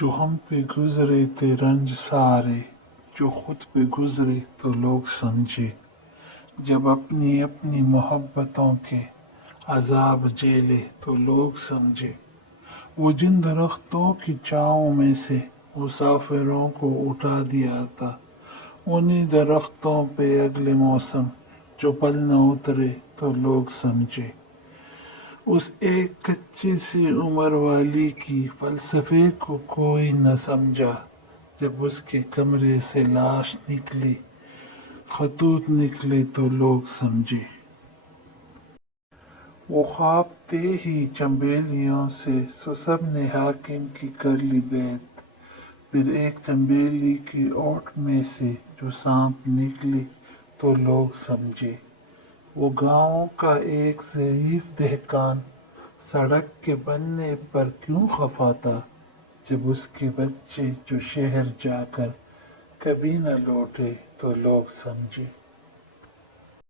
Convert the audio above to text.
جو ہم پہ گزرے تھے رنج سارے، جو خود پہ گزرے تو لوگ سمجھے، جب اپنی اپنی محبتوں کے عذاب جھیلے تو لوگ سمجھے، وہ جن درختوں کی چھاؤں میں سے مسافروں کو اٹھا دیا تھا، انہی درختوں پہ اگلے موسم جو پل نہ اترے تو لوگ سمجھے، اس ایک کچی سی عمر والی کی فلسفے کو کوئی نہ سمجھا، جب اس کے کمرے سے لاش نکلی، خطوط نکلے تو لوگ سمجھے، وہ خواب تھے ہی چنبیلیوں سے، سو سب نے حاکم کی کر لی بیعت، پھر ایک چنبیلی کی اوٹ میں سے جو سانپ نکلی تو لوگ سمجھے، وہ گاؤں کا ایک ضعیف دہقان سڑک کے بننے پر کیوں خفا تھا، جب اس کے بچے جو شہر جا کر کبھی نہ لوٹے تو لوگ سمجھے۔